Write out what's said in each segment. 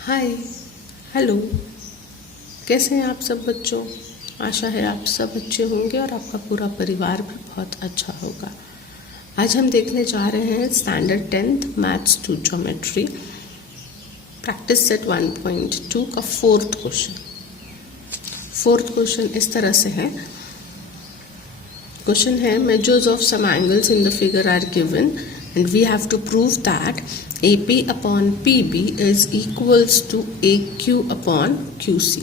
हाय, hello. कैसे हैं आप सब बच्चों? आशा है आप सब अच्छे होंगे और आपका पूरा परिवार भी बहुत अच्छा होगा। आज हम देखने जा रहे हैं standard 10th maths 2 geometry practice set 1.2 का फोर्थ क्वेश्चन इस तरह से है। क्वेश्चन है measures of some angles in the figure are given and we have to prove that AP upon PB is equals to AQ upon QC।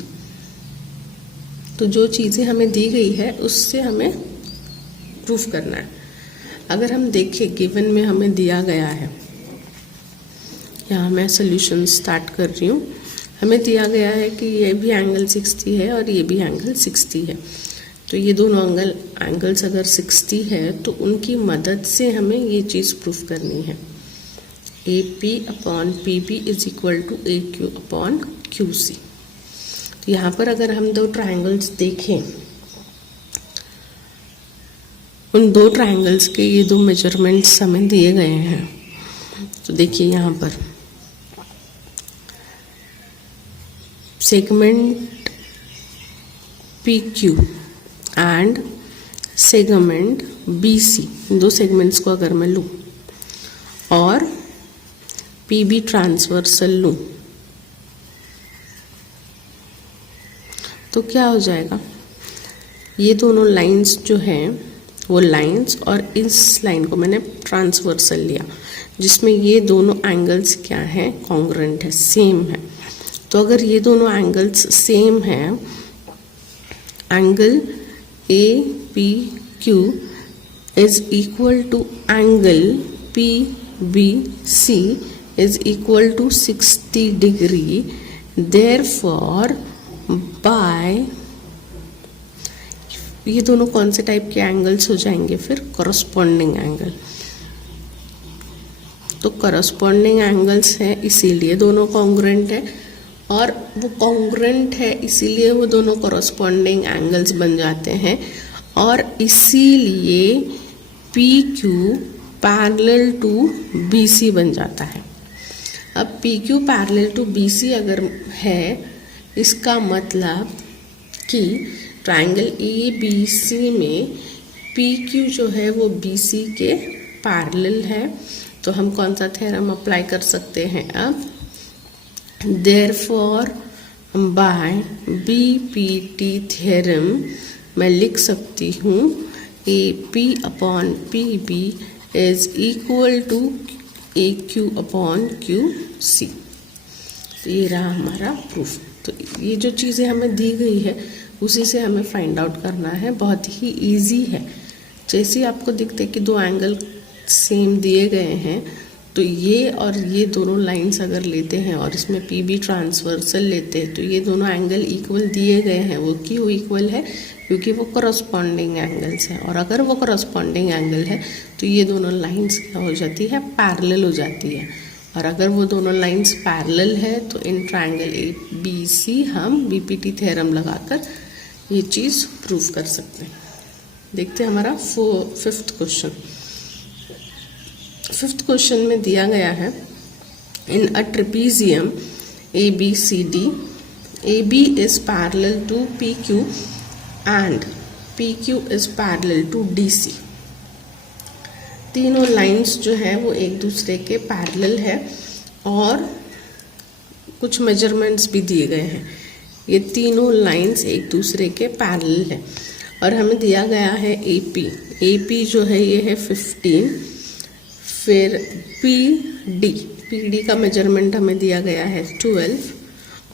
तो जो चीज़ें हमें दी गई है उससे हमें प्रूफ करना है। अगर हम देखें गिवन में हमें दिया गया है, यहाँ मैं सोल्यूशन स्टार्ट कर रही हूँ। हमें दिया गया है कि ये भी एंगल 60 है और ये भी एंगल 60 है। तो ये दोनों एंगल्स अगर 60 है तो उनकी मदद से हमें ये चीज़ प्रूफ करनी है। AP upon PB is equal to AQ upon QC। तो यहाँ पर अगर हम दो ट्राइंगल्स देखें, उन दो ट्राइंगल्स के ये दो मेजरमेंट्स हमें दिए गए हैं। तो देखिए यहाँ पर segment PQ and segment BC, दो सेगमेंट्स को अगर मैं लूँ और PB ट्रांसवर्सल लूँ तो क्या हो जाएगा? ये दोनों लाइंस जो हैं वो लाइंस, और इस लाइन को मैंने ट्रांसवर्सल लिया जिसमें ये दोनों एंगल्स क्या हैं? कॉन्ग्रुएंट है, सेम है। तो अगर ये दोनों एंगल्स सेम हैं, angle APQ is equal to angle PBC is equal to 60 degree, therefore by ये दोनों कौन से टाइप के एंगल्स हो जाएंगे? फिर कॉरस्पॉन्डिंग एंगल। तो कॉरस्पॉन्डिंग एंगल्स हैं इसीलिए दोनों कॉन्ग्रुएंट है, और वो कॉन्ग्रुएंट है इसीलिए वो दोनों कॉरस्पॉन्डिंग एंगल्स बन जाते हैं, और इसीलिए PQ पैरेलल टू BC बन जाता है। अब PQ पैरेलल टू BC अगर है, इसका मतलब कि ट्राइंगल ABC में PQ जो है वो BC के पैरेलल है। तो हम कौन सा थ्योरम अप्लाई कर सकते हैं अब? Therefore by BPT थ्योरम मैं लिख सकती हूँ AP upon PB is equal to AQ upon QC। तो ये रहा हमारा प्रूफ। तो ये जो चीज़ें हमें दी गई है उसी से हमें फाइंड आउट करना है। बहुत ही इजी है। जैसे आपको दिखते कि दो एंगल सेम दिए गए हैं, तो ये और ये दोनों लाइंस अगर लेते हैं और इसमें PB ट्रांसवर्सल लेते हैं तो ये दोनों एंगल इक्वल दिए गए हैं। वो क्यों इक्वल है? क्योंकि वो कॉरस्पॉन्डिंग एंगल्स हैं, और अगर वो कॉरस्पॉन्डिंग एंगल है तो ये दोनों लाइंस क्या हो जाती है? पैरेलल हो जाती है। और अगर वो दोनों लाइंस पैरेलल है तो इन ट्राइंगल ABC हम BPT थ्योरम लगाकर ये चीज़ प्रूव कर सकते हैं। देखते हैं हमारा फिफ्थ क्वेश्चन में दिया गया है इन अ trapezium ABCD, AB is parallel to PQ and PQ is parallel to DC। तीनों लाइंस जो है वो एक दूसरे के पैरेलल है और कुछ मेजरमेंट्स भी दिए गए हैं। ये तीनों लाइंस एक दूसरे के पैरेलल है और हमें दिया गया है AP जो है ये है 15। फिर PD का मेजरमेंट हमें दिया गया है 12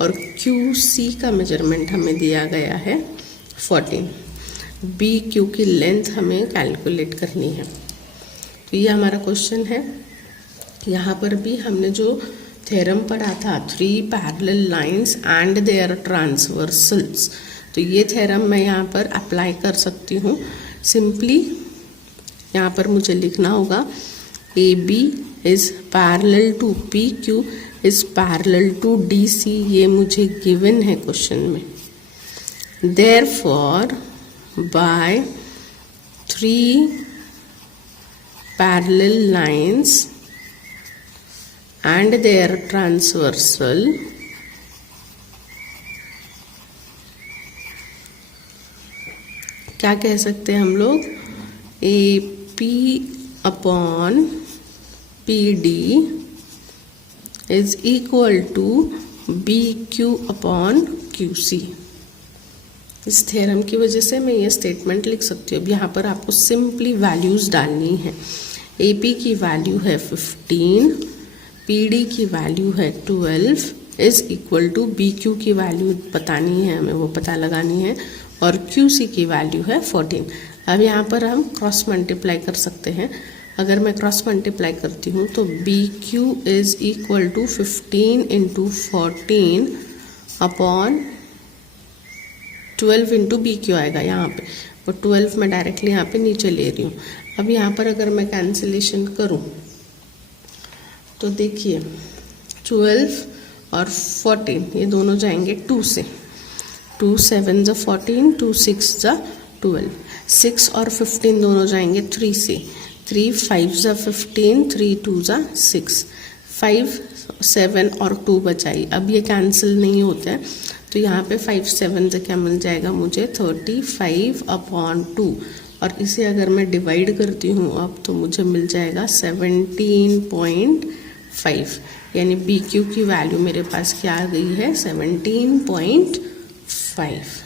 और QC का मेजरमेंट हमें दिया गया है 14। BQ की लेंथ हमें कैलकुलेट करनी है। तो ये हमारा क्वेश्चन है। यहाँ पर भी हमने जो थ्योरम पढ़ा था 3 parallel lines and there transversals, तो ये थ्योरम मैं यहाँ पर अप्लाई कर सकती हूँ। सिंपली यहाँ पर मुझे लिखना होगा AB is parallel to PQ is parallel to DC। ये मुझे गिवन है क्वेश्चन में। Therefore by 3 parallel lines and their transversal क्या कह सकते हैं हम लोग, A P upon P D is equal to B Q upon Q C. इस थ्योरम की वजह से मैं ये स्टेटमेंट लिख सकती हूँ। अब यहाँ पर आपको सिंपली वैल्यूज़ डालनी है। ए पी की वैल्यू है 15, पी डी की वैल्यू है 12 is equal to B Q की वैल्यू बतानी है हमें, वो पता लगानी है, और क्यू सी की वैल्यू है 14। अब यहाँ पर हम क्रॉस मल्टीप्लाई कर सकते हैं। अगर मैं क्रॉस मल्टीप्लाई करती हूँ तो B Q is equal to 15 into 14 upon 12 into B Q आएगा यहाँ पे, और 12 मैं डायरेक्टली यहाँ पे नीचे ले रही हूँ। अब यहाँ पर अगर मैं कैंसिलेशन करूँ तो देखिए 12 और 14 ये दोनों जाएंगे 2 से, 2 7 ज़ा 14, 2 6 ज़ा 12, 6 और 15 दोनों जाएंगे 3 से, 3 5 ज़ा 15, 3 2 ज़ा 6, 5 7 और 2 बचाई। अब ये कैंसिल नहीं होता है तो यहाँ पे 5 7 से क्या मिल जाएगा मुझे, 35 अपॉन 2, और इसे अगर मैं डिवाइड करती हूँ अब तो मुझे मिल जाएगा 17.5, यानी बी क्यू की वैल्यू मेरे पास क्या आ गई है, 17.5।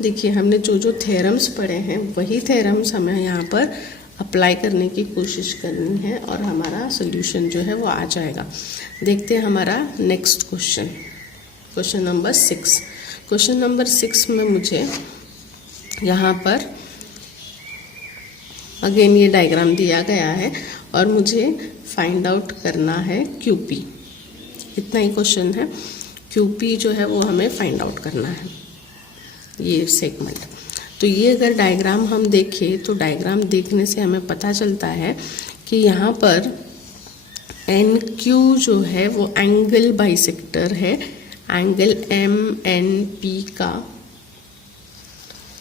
देखिए हमने जो जो थ्योरम्स पढ़े हैं वही थ्योरम्स हमें यहाँ पर अप्लाई करने की कोशिश करनी है और हमारा सोल्यूशन जो है वो आ जाएगा। देखते हैं हमारा next question, question number 6। Question number 6 में मुझे यहाँ पर अगेन ये डायग्राम दिया गया है और मुझे फाइंड आउट करना है QP। इतना ही क्वेश्चन है, QP जो है वो हमें फाइंड आउट करना है, ये सेगमेंट। तो ये अगर डायग्राम हम देखें तो डायग्राम देखने से हमें पता चलता है कि यहाँ पर NQ जो है वो एंगल बाइसेक्टर है, एंगल MNP का।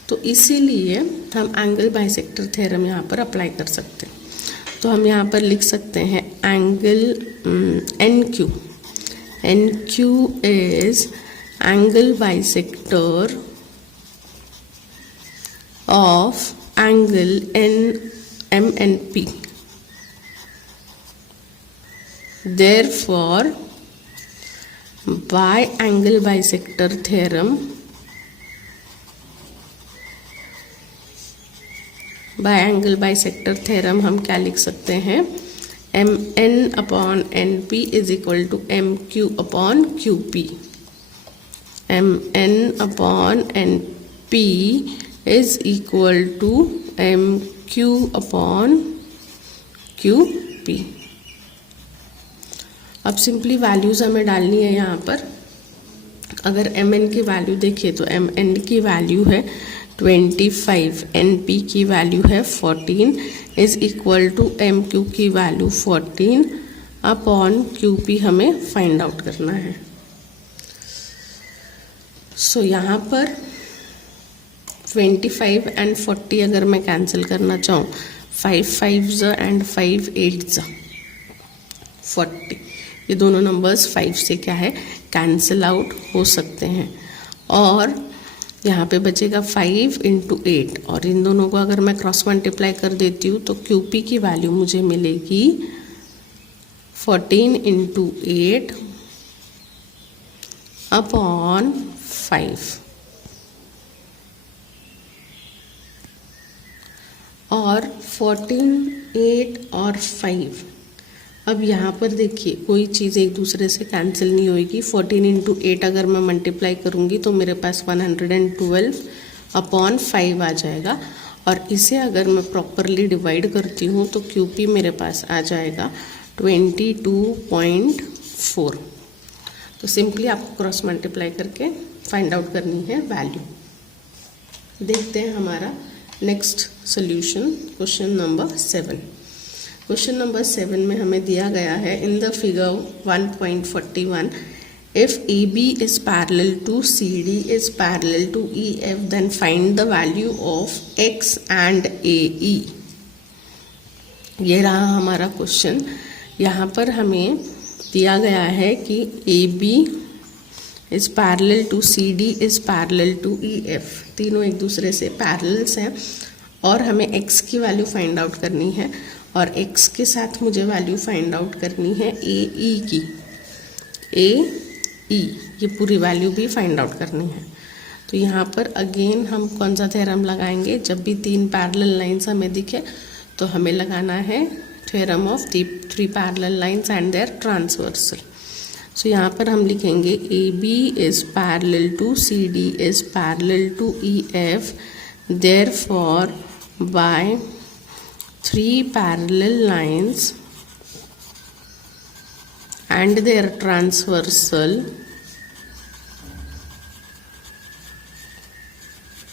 तो इसीलिए हम एंगल बाइसेक्टर थ्योरम यहाँ पर अप्लाई कर सकते हैं। तो हम यहाँ पर लिख सकते हैं angle NQ is angle bisector of angle MNP. Therefore, by angle bisector theorem, हम क्या लिख सकते हैं, MN upon NP is equal to MQ upon QP। MN upon NP is equal to MQ upon QP। अब simply values हमें डालनी है यहाँ पर। अगर MN की वैल्यू देखिए तो MN की वैल्यू है 25, NP की वैल्यू है 14 इज इक्वल टू MQ की वैल्यू 14 अपॉन QP हमें फाइंड आउट करना है। सो यहाँ पर 25 एंड 40 अगर मैं कैंसिल करना चाहूँ, 5 5 एंड 5 8 40, ये दोनों नंबर्स 5 से क्या है कैंसिल आउट हो सकते हैं। और यहाँ पे बचेगा 5 इंटू 8, और इन दोनों को अगर मैं क्रॉस मल्टीप्लाई कर देती हूँ तो QP की वैल्यू मुझे मिलेगी 14 इंटू 8 अपॉन 5। और 14, 8 और 5, अब यहाँ पर देखिए कोई चीज़ एक दूसरे से कैंसिल नहीं होएगी। 14 इंटू 8 अगर मैं मल्टीप्लाई करूँगी तो मेरे पास 112 अपॉन 5 आ जाएगा, और इसे अगर मैं प्रॉपरली डिवाइड करती हूँ तो QP मेरे पास आ जाएगा 22.4। तो सिंपली आपको क्रॉस मल्टीप्लाई करके फाइंड आउट करनी है वैल्यू। देखते हैं हमारा next solution, question number 7। Question number 7 में हमें दिया गया है in the figure 1.41, if AB is parallel to CD is parallel to EF then find the value of X and AE। ये रहा हमारा क्वेश्चन। यहाँ पर हमें दिया गया है कि AB is parallel to CD is parallel to EF। तीनों एक दूसरे से पैरेलल्स हैं और हमें x की वैल्यू फाइंड आउट करनी है और x के साथ मुझे वैल्यू फाइंड आउट करनी है AE की। AE ये पूरी वैल्यू भी फाइंड आउट करनी है। तो यहाँ पर अगेन हम कौन सा थ्योरम लगाएंगे? जब भी तीन पैरेलल लाइंस हमें दिखे तो हमें लगाना है theorem of three parallel lines and their transversal. So यहाँ पर हम लिखेंगे AB is parallel to CD is parallel to EF, therefore by three parallel lines and their transversal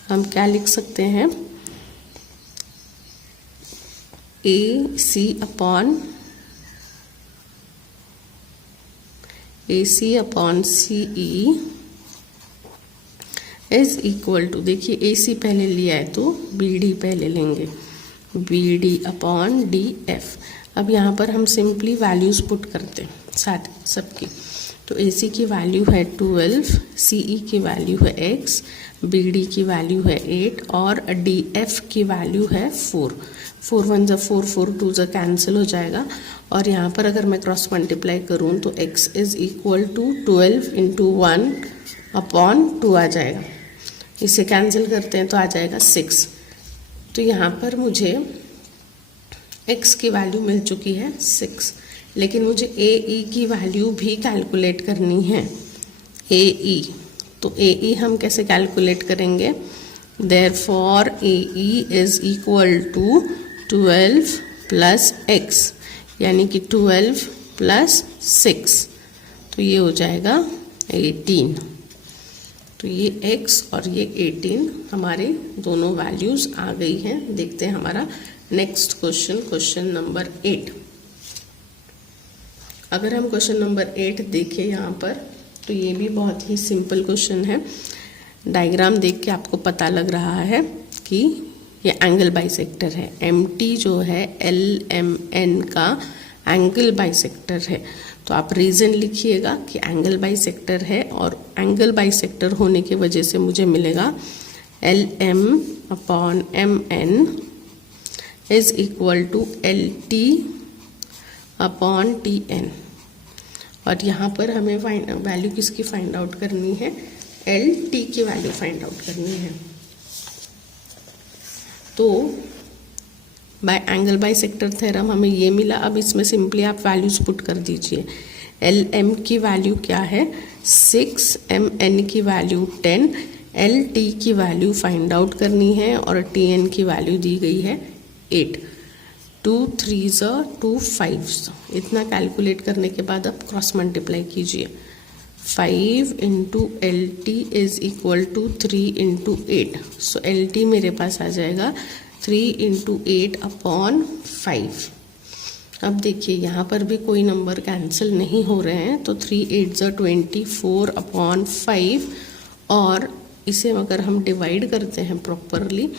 हम क्या लिख सकते हैं? AC upon CE is equal to, देखिए AC पहले लिया है तो BD पहले लेंगे, BD अपॉन DF। अब यहाँ पर हम सिंपली वैल्यूज पुट करते हैं साथ सबकी। तो AC की वैल्यू है 12, CE की वैल्यू है x, BD की वैल्यू है 8 और DF की वैल्यू है 4। 4 1 ज़ा 4, 4 2 ज़ा कैंसिल हो जाएगा और यहाँ पर अगर मैं क्रॉस मल्टीप्लाई करूँ तो x is equal to 12 into 1 upon 2 आ जाएगा। इसे कैंसिल करते हैं तो आ जाएगा 6। तो यहाँ पर मुझे x की वैल्यू मिल चुकी है 6, लेकिन मुझे AE की वैल्यू भी कैलकुलेट करनी है। AE, तो AE हम कैसे कैलकुलेट करेंगे? Therefore AE is equal to 12 plus x, यानी कि 12 प्लस 6, तो ये हो जाएगा 18। तो ये x और ये 18 हमारे दोनों वैल्यूज आ गई हैं। देखते हैं हमारा नेक्स्ट क्वेश्चन, क्वेश्चन नंबर 8। अगर हम क्वेश्चन नंबर 8 देखें यहाँ पर, तो ये भी बहुत ही सिंपल क्वेश्चन है। डायग्राम देख के आपको पता लग रहा है कि ये एंगल बाइसेक्टर है। MT जो है LMN का एंगल बाइसेक्टर है। तो आप रीज़न लिखिएगा कि एंगल बाइसेक्टर है और एंगल बाइसेक्टर होने की वजह से मुझे मिलेगा LM upon MN is equal to LT upon TN। और यहाँ पर हमें वैल्यू किसकी फाइंड आउट करनी है? LT की वैल्यू फाइंड आउट करनी है। तो बाय एंगल बाइसेक्टर थ्योरम हमें ये मिला। अब इसमें सिंपली आप वैल्यूज पुट कर दीजिए। LM की वैल्यू क्या है? 6, MN की वैल्यू 10, LT की वैल्यू फाइंड आउट करनी है और TN की वैल्यू दी गई है 8। 2 3 2 5, इतना कैलकुलेट करने के बाद अब क्रॉस मल्टीप्लाई कीजिए। 5 into LT is equal to 3 into 8। So LT मेरे पास आ जाएगा 3 इंटू 8 अपॉन 5। अब देखिए यहाँ पर भी कोई नंबर कैंसिल नहीं हो रहे हैं, तो 3 8 ज़ा 24 अपॉन 5 और इसे अगर हम डिवाइड करते हैं प्रॉपरली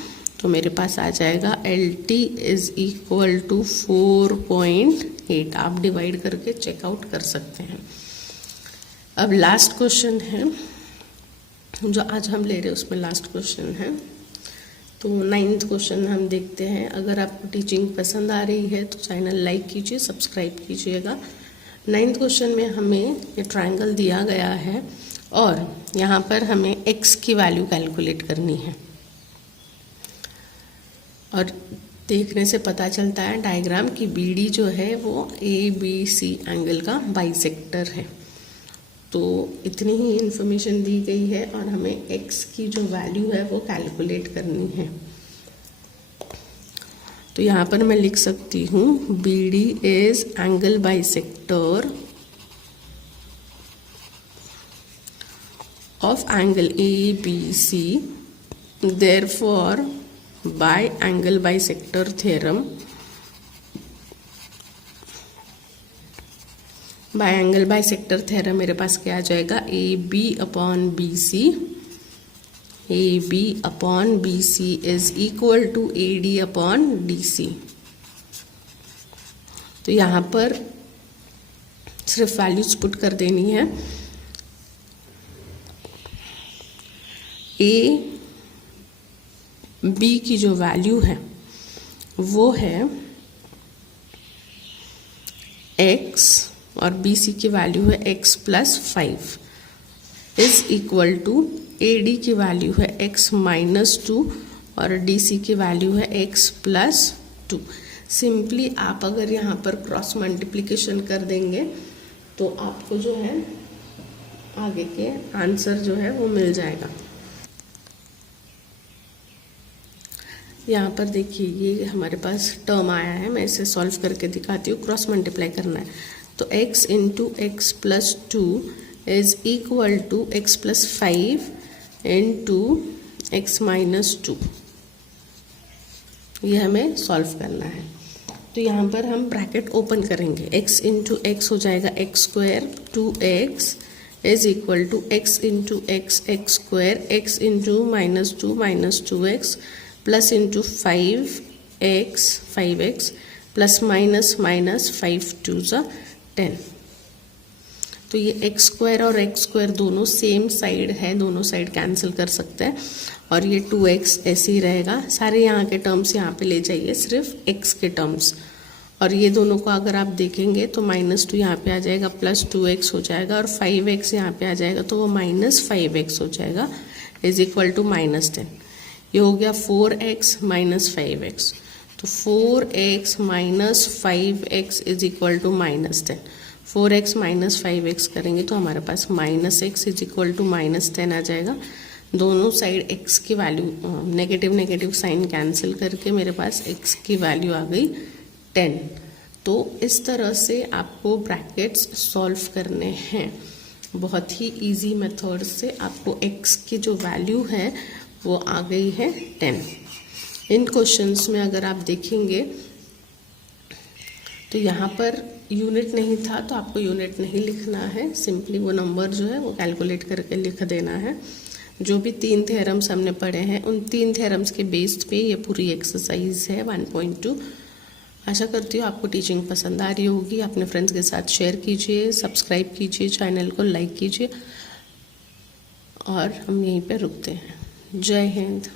तो मेरे पास आ जाएगा LT इज इक्वल टू 4.8। आप डिवाइड करके चेकआउट कर सकते हैं। अब लास्ट क्वेश्चन है जो आज हम ले रहे हैं, उसमें लास्ट क्वेश्चन है। तो 9th क्वेश्चन हम देखते हैं। अगर आपको टीचिंग पसंद आ रही है तो चैनल लाइक कीजिए, सब्सक्राइब कीजिएगा। 9th क्वेश्चन में हमें ये ट्रायंगल दिया गया है और यहाँ पर हमें x की वैल्यू कैलकुलेट करनी है। और देखने से पता चलता है डायग्राम की BD जो है वो ABC एंगल का बाइसेक्टर है। तो इतनी ही इन्फॉर्मेशन दी गई है और हमें x की जो वैल्यू है वो कैलकुलेट करनी है। तो यहाँ पर मैं लिख सकती हूँ BD is angle bisector of angle ABC, therefore by angle bisector theorem, by angle bisector theorem मेरे पास क्या आ जाएगा? AB upon BC, AB upon BC is equal to AD upon DC। तो यहाँ पर सिर्फ वैल्यूज पुट कर देनी है। ए बी की जो वैल्यू है वो है x और बी सी की वैल्यू है x plus 5 is equal to A D की वैल्यू है x माइनस 2 और डी सी की वैल्यू है x प्लस 2। सिंपली आप अगर यहाँ पर क्रॉस मल्टीप्लिकेशन कर देंगे तो आपको जो है आगे के आंसर जो है वो मिल जाएगा। यहाँ पर देखिए ये हमारे पास टर्म आया है, मैं इसे सॉल्व करके दिखाती हूँ। क्रॉस मल्टीप्लाई करना है तो x into x plus 2 is equal to x plus 5 into x minus 2। ये हमें सॉल्व करना है। तो यहाँ पर हम ब्रैकेट ओपन करेंगे, x इंटू एक्स हो जाएगा x square 2x is equal to x into x x square x into minus 2 minus 2x plus into 5x plus minus minus 5 2 ज़ा 10। तो ये एक्स स्क्वायर और एक्स स्क्वायर दोनों same side है, दोनों side cancel कर सकते हैं और ये 2x ऐसे ही रहेगा। सारे यहाँ के टर्म्स यहाँ पे ले जाइए, सिर्फ x के टर्म्स। और ये दोनों को अगर आप देखेंगे तो -2 यहाँ पे आ जाएगा, प्लस 2x हो जाएगा और 5x यहाँ पे आ जाएगा तो वो -5x हो जाएगा इज इक्वल टू -10। ये हो गया 4x माइनस 5x। तो 4x minus 5x is equal to -10। 4x minus 5x करेंगे तो हमारे पास -x इज इक्वल टू -10 आ जाएगा। दोनों साइड x की value negative negative sign cancel करके मेरे पास x की वैल्यू आ गई 10। तो इस तरह से आपको ब्रैकेट्स सॉल्व करने हैं, बहुत ही इजी मेथड से। आपको x की जो वैल्यू है वो आ गई है 10। इन क्वेश्चंस में अगर आप देखेंगे तो यहाँ पर यूनिट नहीं था तो आपको यूनिट नहीं लिखना है, सिंपली वो नंबर जो है वो कैलकुलेट करके लिख देना है। जो भी 3 थ्योरम्स हमने पढ़े हैं उन 3 थ्योरम्स के बेस्ड पे ये पूरी एक्सरसाइज है 1.2। आशा करती हूँ आपको टीचिंग पसंद आ रही होगी। अपने फ्रेंड्स के साथ शेयर कीजिए, सब्सक्राइब कीजिए, चैनल को लाइक कीजिए और हम यहीं पे रुकते हैं। जय हिंद।